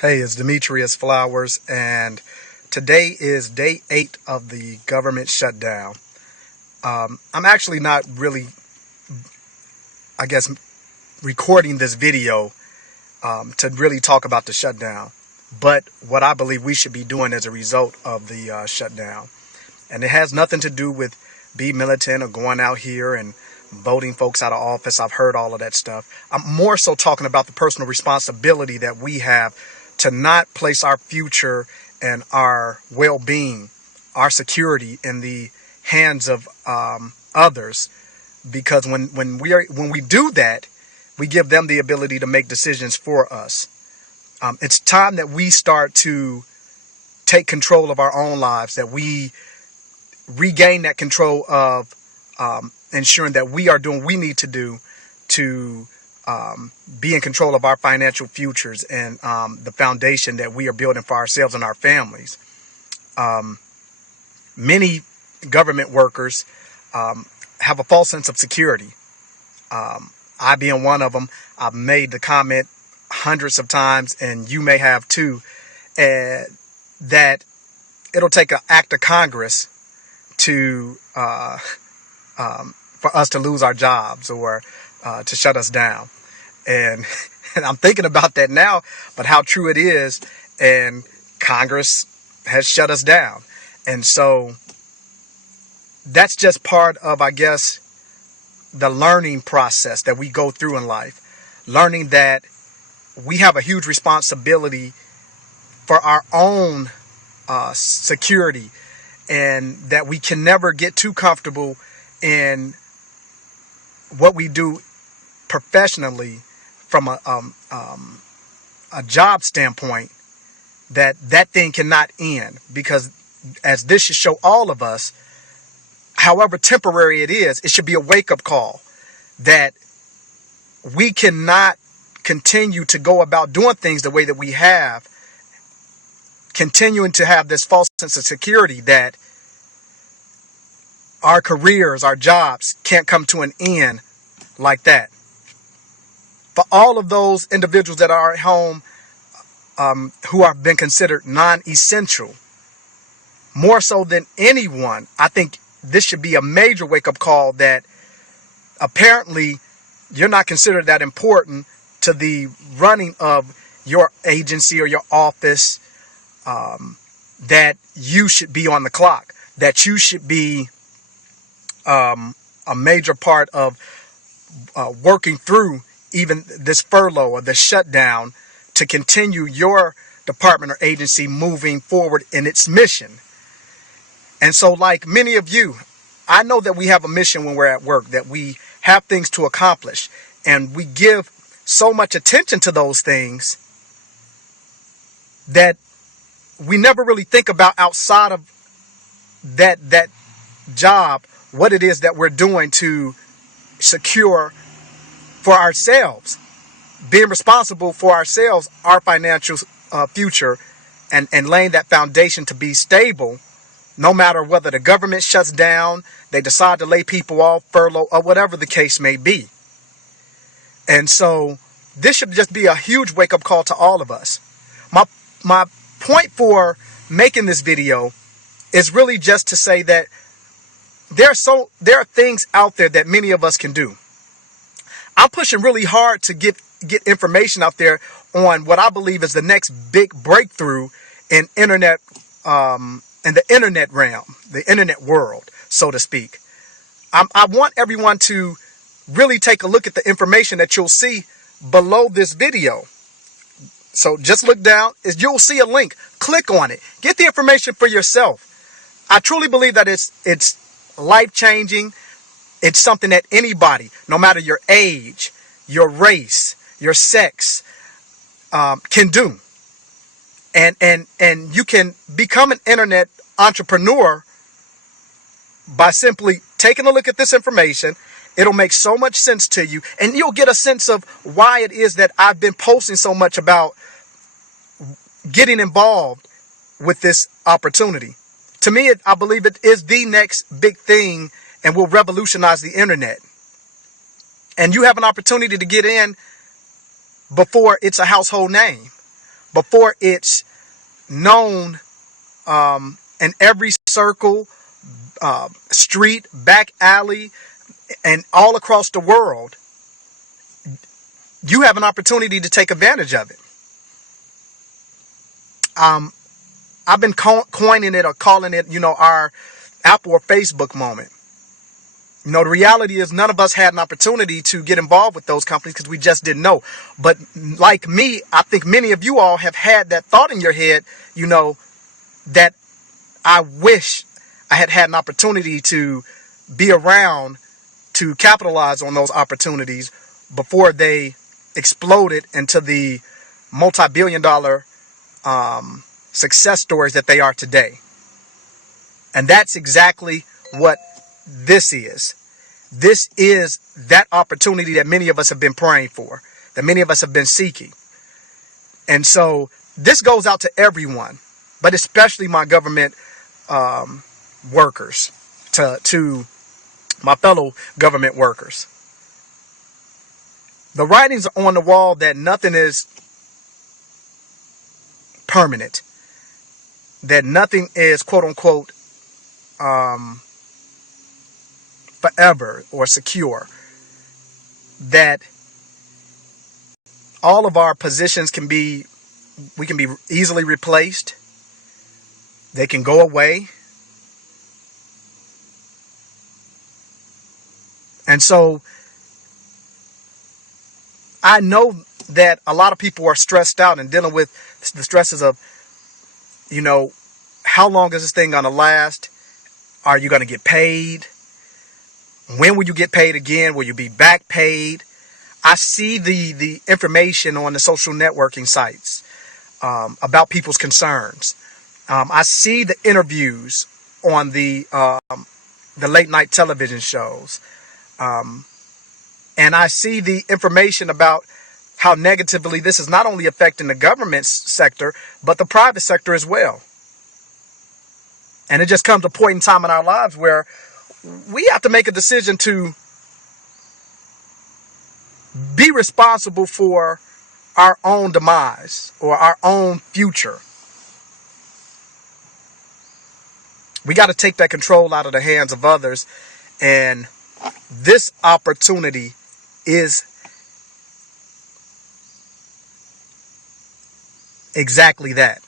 Hey, it's Demetrius Flowers, and today is day 8 of the government shutdown. I'm actually not really, I guess, recording this video to really talk about the shutdown, but what I believe we should be doing as a result of the shutdown. And it has nothing to do with be militant or going out here and voting folks out of office. I've heard all of that stuff. I'm more so talking about the personal responsibility that we have to not place our future and our well-being, our security in the hands of others. Because when we do that, we give them the ability to make decisions for us. It's time that we start to take control of our own lives, that we regain that control of ensuring that we are doing what we need to do to be in control of our financial futures and the foundation that we are building for ourselves and our families. Many government workers have a false sense of security. I being one of them, I've made the comment hundreds of times, and you may have too, that it'll take an act of Congress to for us to lose our jobs or to shut us down. And I'm thinking about that now, but how true it is. And Congress has shut us down. And so that's just part of, I guess, the learning process that we go through in life. Learning that we have a huge responsibility for our own security, and that we can never get too comfortable in what we do professionally from a job standpoint, that thing cannot end. Because as this should show all of us, however temporary it is, it should be a wake-up call that we cannot continue to go about doing things the way that we have, continuing to have this false sense of security that our careers, our jobs can't come to an end like that. For all of those individuals that are at home who have been considered non-essential, more so than anyone, I think this should be a major wake-up call that apparently you're not considered that important to the running of your agency or your office, that you should be on the clock, that you should be a major part of working through even this furlough or the shutdown to continue your department or agency moving forward in its mission. And so, like many of you, I know that we have a mission when we're at work, that we have things to accomplish, and we give so much attention to those things that we never really think about outside of that job, what it is that we're doing to secure for ourselves, being responsible for ourselves, our financial future, and laying that foundation to be stable, no matter whether the government shuts down, they decide to lay people off, furlough, or whatever the case may be. And so this should just be a huge wake-up call to all of us. My point for making this video is really just to say that there are things out there that many of us can do. I'm pushing really hard to get information out there on what I believe is the next big breakthrough in internet, in the internet realm, the internet world, so to speak. I want everyone to really take a look at the information that you'll see below this video. So just look down, you'll see a link. Click on it. Get the information for yourself. I truly believe that it's life-changing. It's something that anybody, no matter your age, your race, your sex, can do. And you can become an internet entrepreneur by simply taking a look at this information. It'll make so much sense to you, and you'll get a sense of why it is that I've been posting so much about getting involved with this opportunity. To me, I believe it is the next big thing and will revolutionize the internet. And you have an opportunity to get in before it's a household name. before it's known in every circle, street, back alley, and all across the world, you have an opportunity to take advantage of it. I've been coining it or calling it, our Apple or Facebook moment. The reality is none of us had an opportunity to get involved with those companies because we just didn't know. But like me, I think many of you all have had that thought in your head, that I wish I had an opportunity to be around to capitalize on those opportunities before they exploded into the multi-billion-dollar success stories that they are today. And that's exactly what this is. This is that opportunity that many of us have been praying for, that many of us have been seeking. And so this goes out to everyone, but especially my government workers, to my fellow government workers. The writing's on the wall that nothing is permanent, that nothing is quote unquote forever or secure, that all of our positions can be easily replaced. They can go away. And so I know that a lot of people are stressed out and dealing with the stresses of, how long is this thing going to last? Are you going to get paid? When will you get paid again? Will you be back paid? I see the information on the social networking sites about people's concerns. I see the interviews on the late night television shows. And I see the information about how negatively this is not only affecting the government sector, but the private sector as well. And it just comes a point in time in our lives where we have to make a decision to be responsible for our own demise or our own future. We got to take that control out of the hands of others. And this opportunity is exactly that.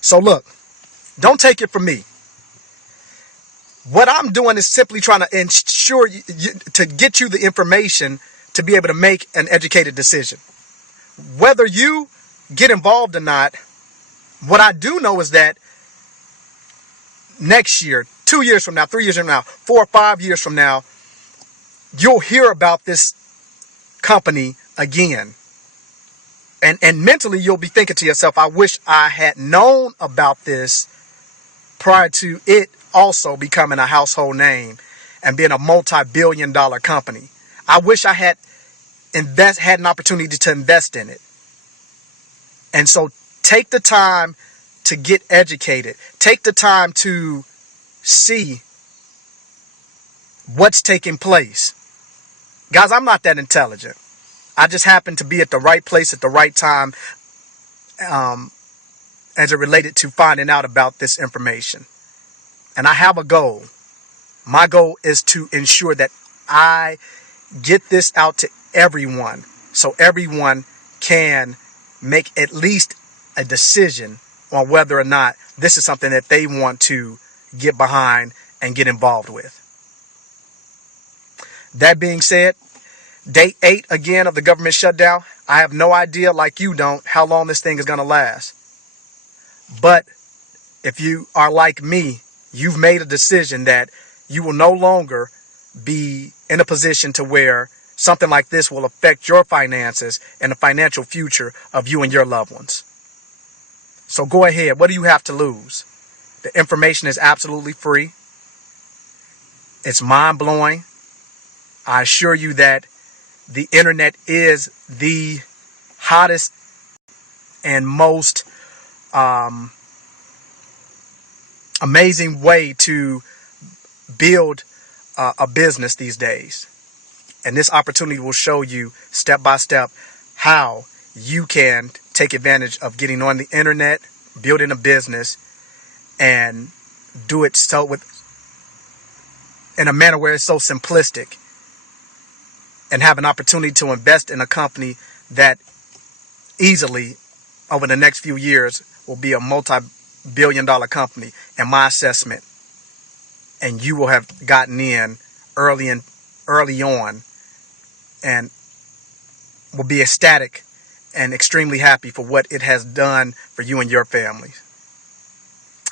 So look, don't take it from me. What I'm doing is simply trying to ensure to get you the information to be able to make an educated decision. Whether you get involved or not, what I do know is that next year, 2 years from now, 3 years from now, 4 or 5 years from now, you'll hear about this company again. And mentally, you'll be thinking to yourself, I wish I had known about this prior to it also becoming a household name and being a multi-billion-dollar company. I wish I had an opportunity to invest in it. And so take the time to get educated. Take the time to see what's taking place. Guys, I'm not that intelligent. I just happen to be at the right place at the right time as it related to finding out about this information. And I have a goal. My goal is to ensure that I get this out to everyone so everyone can make at least a decision on whether or not this is something that they want to get behind and get involved with. That being said, day 8 again of the government shutdown. I have no idea, like you don't, how long this thing is going to last. But if you are like me, you've made a decision that you will no longer be in a position to where something like this will affect your finances and the financial future of you and your loved ones. So go ahead. What do you have to lose? The information is absolutely free. It's mind-blowing. I assure you that the internet is the hottest and most amazing way to build a business these days. And this opportunity will show you step by step how you can take advantage of getting on the internet, building a business, and do it in a manner where it's so simplistic, and have an opportunity to invest in a company that easily over the next few years will be a multi-billion-dollar company, in my assessment. And you will have gotten in early on, and will be ecstatic and extremely happy for what it has done for you and your family.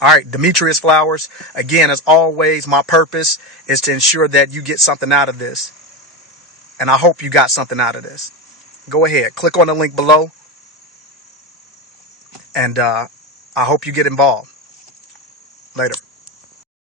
All right, Demetrius Flowers. Again, as always, my purpose is to ensure that you get something out of this. And I hope you got something out of this. Go ahead, click on the link below. And I hope you get involved. Later.